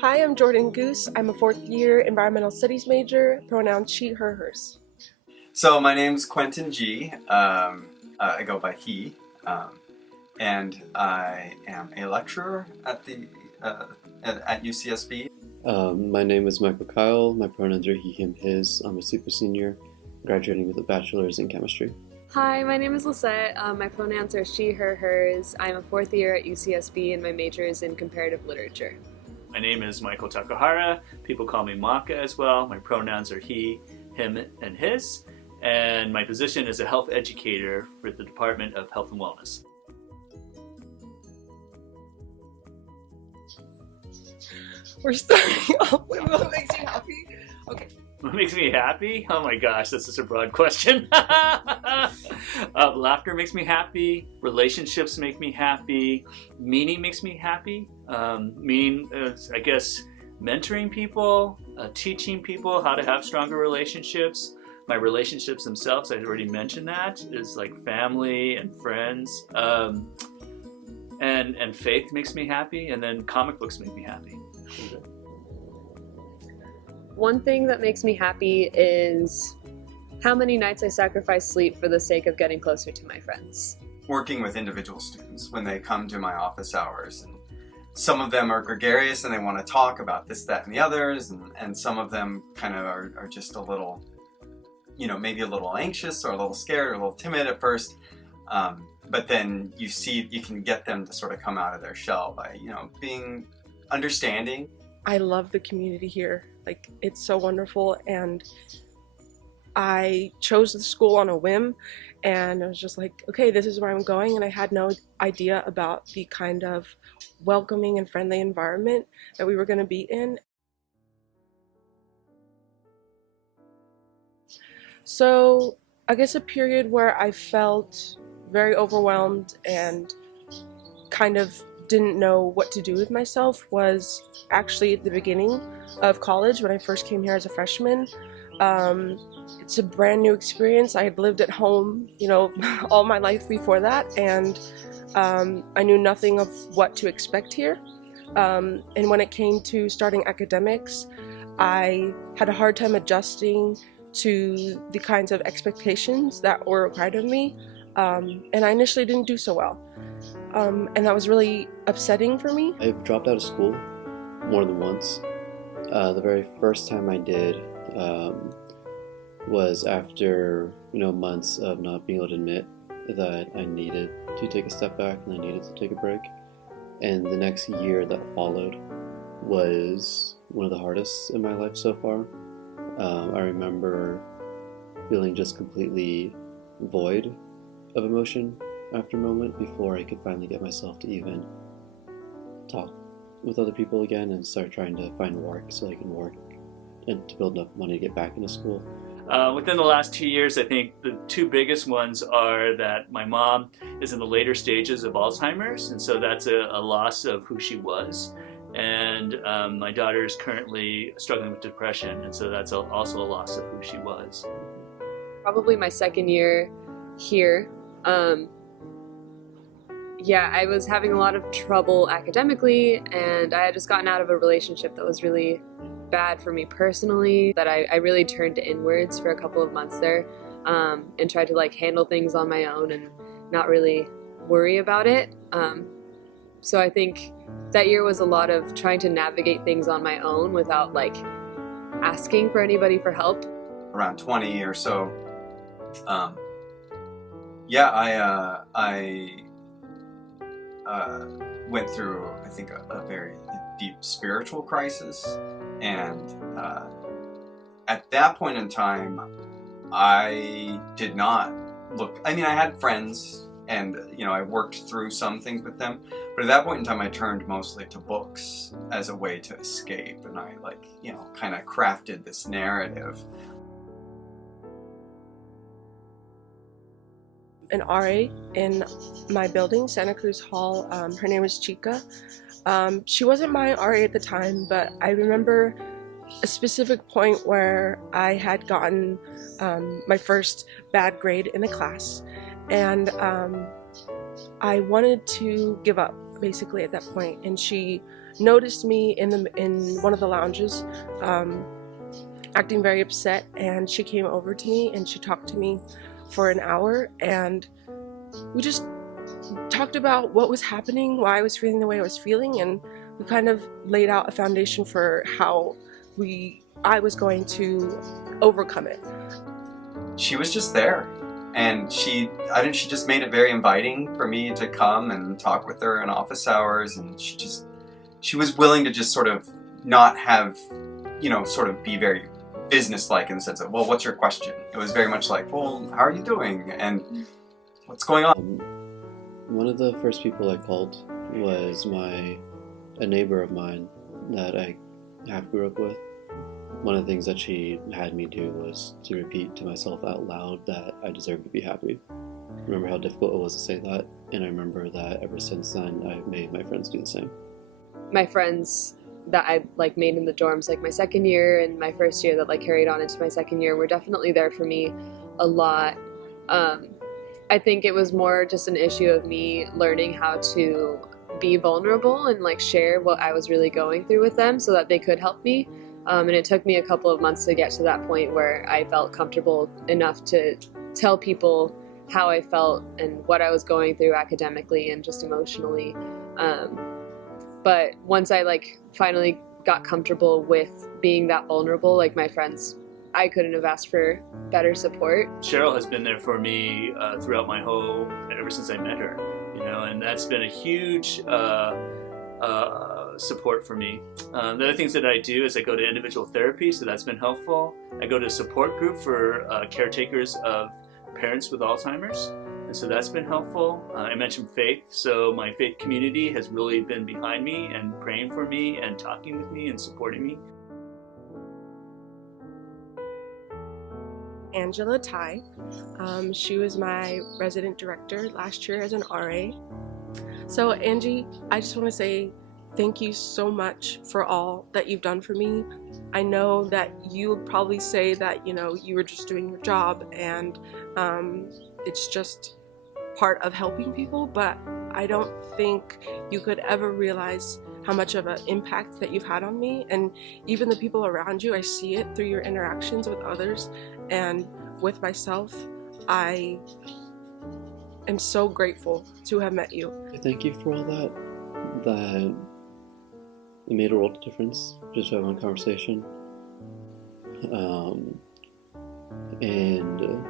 Hi, I'm Jordan Goose. I'm a fourth year environmental studies major, pronouns she, her, hers. So my name's Quentin G. I go by he, and I am a lecturer at at UCSB. My name is Michael Kyle. My pronouns are he, him, his. I'm a super senior, graduating with a bachelor's in chemistry. Hi, my name is Lisette. My pronouns are she, her, hers. I'm a fourth year at UCSB and my major is in comparative literature. My name is Michael Takahara. People call me Maka as well. My pronouns are he, him, and his. And my position is a health educator for the Department of Health and Wellness. We're starting off with what makes you happy. Okay. What makes me happy? Oh my gosh, that's such a broad question. Laughter makes me happy. Relationships make me happy. Meaning makes me happy. Meaning, I guess, mentoring people, teaching people how to have stronger relationships. My relationships themselves, I already mentioned that, is like family and friends. And faith makes me happy. And then comic books make me happy. One thing that makes me happy is how many nights I sacrifice sleep for the sake of getting closer to my friends. Working with individual students when they come to my office hours, and some of them are gregarious and they want to talk about this, that, and the others, and some of them kind of are just a little, maybe a little anxious or a little scared or a little timid at first. But then you can get them to sort of come out of their shell by, being understanding. I love the community here. Like, it's so wonderful, and I chose the school on a whim, and I was just like, okay, this is where I'm going, and I had no idea about the kind of welcoming and friendly environment that we were going to be in. So I guess a period where I felt very overwhelmed and kind of didn't know what to do with myself was actually at the beginning of college when I first came here as a freshman. It's a brand new experience. I had lived at home, all my life before that, and I knew nothing of what to expect here. And when it came to starting academics, I had a hard time adjusting to the kinds of expectations that were required of me, and I initially didn't do so well. And that was really upsetting for me. I've dropped out of school more than once. The very first time I did was after months of not being able to admit that I needed to take a step back and I needed to take a break. And the next year that followed was one of the hardest in my life so far. I remember feeling just completely void of emotion after a moment before I could finally get myself to even talk with other people again and start trying to find work so I can work and to build enough money to get back into school. Within the last 2 years, I think the two biggest ones are that my mom is in the later stages of Alzheimer's, and so that's a loss of who she was. And my daughter is currently struggling with depression, and so that's also a loss of who she was. Probably my second year here. I was having a lot of trouble academically, and I had just gotten out of a relationship that was really bad for me personally, that I really turned to inwards for a couple of months there, and tried to handle things on my own and not really worry about it. So I think that year was a lot of trying to navigate things on my own without asking for anybody for help. Around 20 or so, I went through, I think, a very deep spiritual crisis, and at that point in time, I did not look. I mean, I had friends, and I worked through some things with them, but at that point in time, I turned mostly to books as a way to escape, and I kind of crafted this narrative. An RA in my building, Santa Cruz Hall. Her name was Chica. She wasn't my RA at the time, but I remember a specific point where I had gotten my first bad grade in the class, and I wanted to give up. basically at that point, and she noticed me in one of the lounges, acting very upset, and she came over to me and she talked to me for an hour, and we just talked about what was happening, why I was feeling the way I was feeling, and we kind of laid out a foundation for how I was going to overcome it. She was just there, and she just made it very inviting for me to come and talk with her in office hours, and she was willing to just sort of not have, sort of be very businesslike in the sense of, well, what's your question? It was very much like, well, how are you doing? And what's going on? One of the first people I called was a neighbor of mine that I half grew up with. One of the things that she had me do was to repeat to myself out loud that I deserve to be happy. I remember how difficult it was to say that, and I remember that ever since then I've made my friends do the same. My friends that I made in the dorms my second year and my first year that carried on into my second year were definitely there for me a lot. I think it was more just an issue of me learning how to be vulnerable and share what I was really going through with them so that they could help me. And it took me a couple of months to get to that point where I felt comfortable enough to tell people how I felt and what I was going through academically and just emotionally. But once I finally got comfortable with being that vulnerable, my friends, I couldn't have asked for better support. Cheryl has been there for me throughout ever since I met her, and that's been a huge support for me. The other things that I do is I go to individual therapy, so that's been helpful. I go to a support group for caretakers of parents with Alzheimer's, and so that's been helpful. I mentioned faith, so my faith community has really been behind me and praying for me and talking with me and supporting me. Angela Tai. She was my resident director last year as an RA. So Angie, I just want to say thank you so much for all that you've done for me. I know that you would probably say that, you were just doing your job and it's just part of helping people, but I don't think you could ever realize how much of an impact that you've had on me, and even the people around you. I see it through your interactions with others and with myself. I am so grateful to have met you. Thank you for all that it made a world of difference just having a conversation. And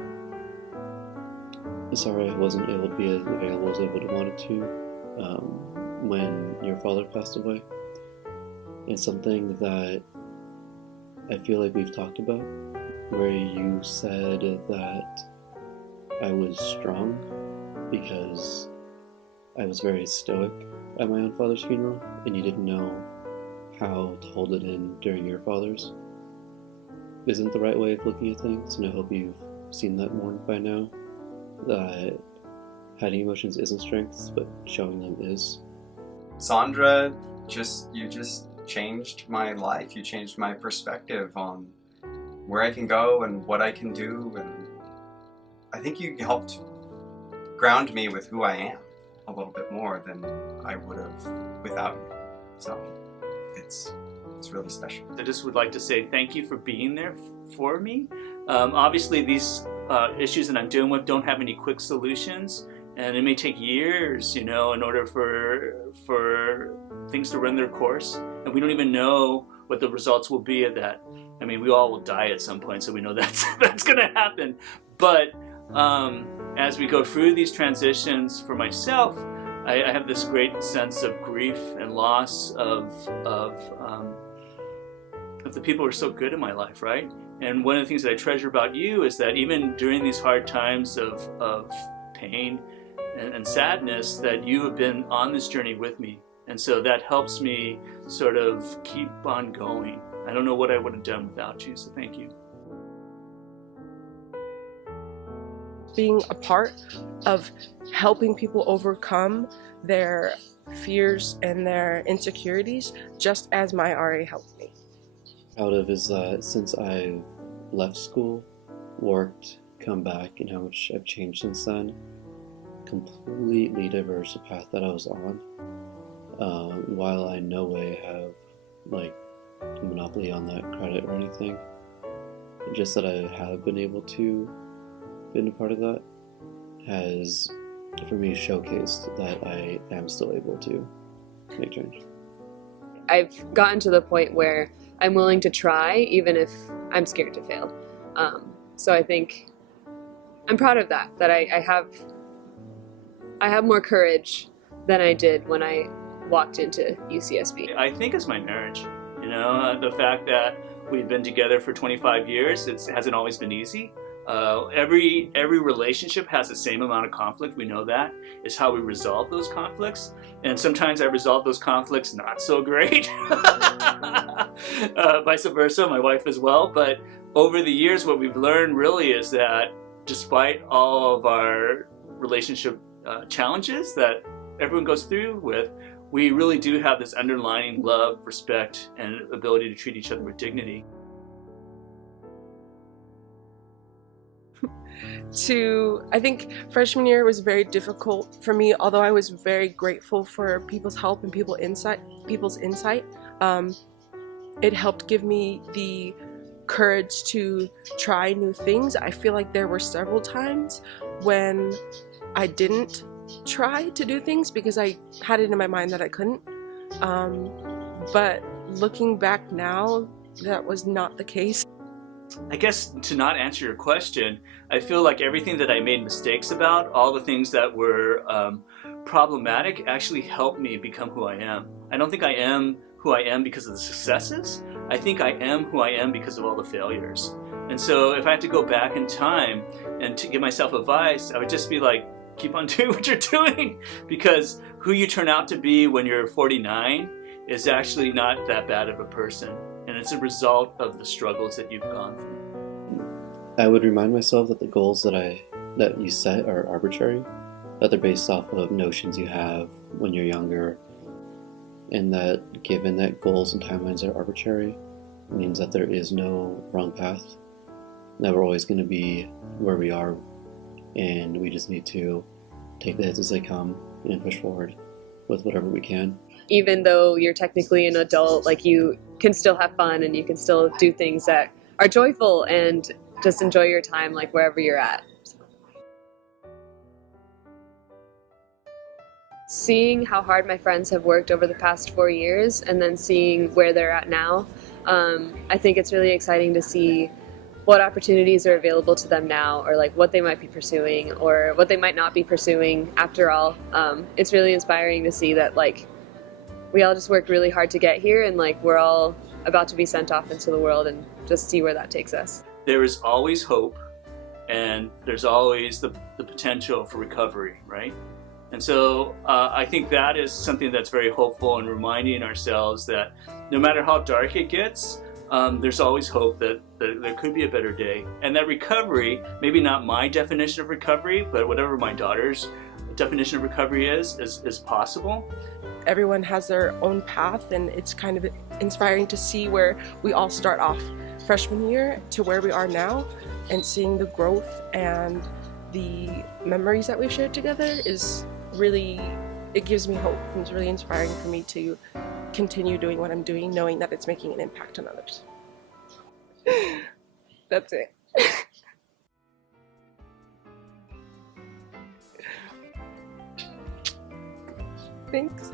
sorry I wasn't able to be as available as I would have wanted to when your father passed away. It's something that I feel like we've talked about, where you said that I was strong because I was very stoic at my own father's funeral, and you didn't know how to hold it in during your father's. Isn't the right way of looking at things, and I hope you've seen that more by now, that hiding emotions isn't strength, but showing them is. Sandra, you just changed my life. You changed my perspective on where I can go and what I can do, and I think you helped ground me with who I am a little bit more than I would have without you. So it's really special. I just would like to say thank you for being there for me. Obviously, these issues that I'm dealing with don't have any quick solutions, and it may take years, in order for things to run their course, and we don't even know what the results will be of that. I mean, we all will die at some point, so we know that's going to happen. But as we go through these transitions for myself, I have this great sense of grief and loss of the people who are so good in my life, right? And one of the things that I treasure about you is that even during these hard times of pain and sadness, that you have been on this journey with me. And so that helps me sort of keep on going. I don't know what I would have done without you, so thank you. Being a part of helping people overcome their fears and their insecurities, just as my RA helped me. Out of is that since I've left school, worked, come back, and how much I've changed since then, completely diverse the path that I was on. While I no way have like a monopoly on that credit or anything, just that I have been able to been a part of that has, for me, showcased that I am still able to make change. I've gotten to the point where I'm willing to try even if I'm scared to fail. So I think I'm proud of that, that I have more courage than I did when I walked into UCSB. I think it's my marriage. You know, the fact that we've been together for 25 years, it hasn't always been easy. Every relationship has the same amount of conflict. We know that. It's how we resolve those conflicts. And sometimes I resolve those conflicts not so great. Vice versa, my wife as well. But over the years, what we've learned really is that despite all of our relationship challenges that everyone goes through with, we really do have this underlying love, respect, and ability to treat each other with dignity. I think freshman year was very difficult for me, although I was very grateful for people's help and people's insight. It helped give me the courage to try new things. I feel like there were several times when I didn't try to do things because I had it in my mind that I couldn't. But looking back now, that was not the case. I guess to not answer your question, I feel like everything that I made mistakes about, all the things that were problematic, actually helped me become who I am. I don't think I am who I am because of the successes. I think I am who I am because of all the failures. And so if I had to go back in time and to give myself advice, I would just be like, keep on doing what you're doing, because who you turn out to be when you're 49 is actually not that bad of a person. And it's a result of the struggles that you've gone through. I would remind myself that the goals that you set are arbitrary, that they're based off of notions you have when you're younger, and that given that goals and timelines are arbitrary, it means that there is no wrong path, that we're always going to be where we are, and we just need to take the hits as they come and push forward with whatever we can. Even though you're technically an adult, like, you can still have fun and you can still do things that are joyful and just enjoy your time, like, wherever you're at. Seeing how hard my friends have worked over the past 4 years and then seeing where they're at now, I think it's really exciting to see what opportunities are available to them now, or like what they might be pursuing or what they might not be pursuing after all. It's really inspiring to see that, like, we all just worked really hard to get here, and like we're all about to be sent off into the world and just see where that takes us. There is always hope, and there's always the potential for recovery, right? And so I think that is something that's very hopeful, and reminding ourselves that no matter how dark it gets, there's always hope that there could be a better day. And that recovery, maybe not my definition of recovery, but whatever my daughter's definition of recovery is possible. Everyone has their own path, and it's kind of inspiring to see where we all start off freshman year to where we are now, and seeing the growth and the memories that we've shared together is really, it gives me hope, and it's really inspiring for me to continue doing what I'm doing, knowing that it's making an impact on others. That's it. Thanks.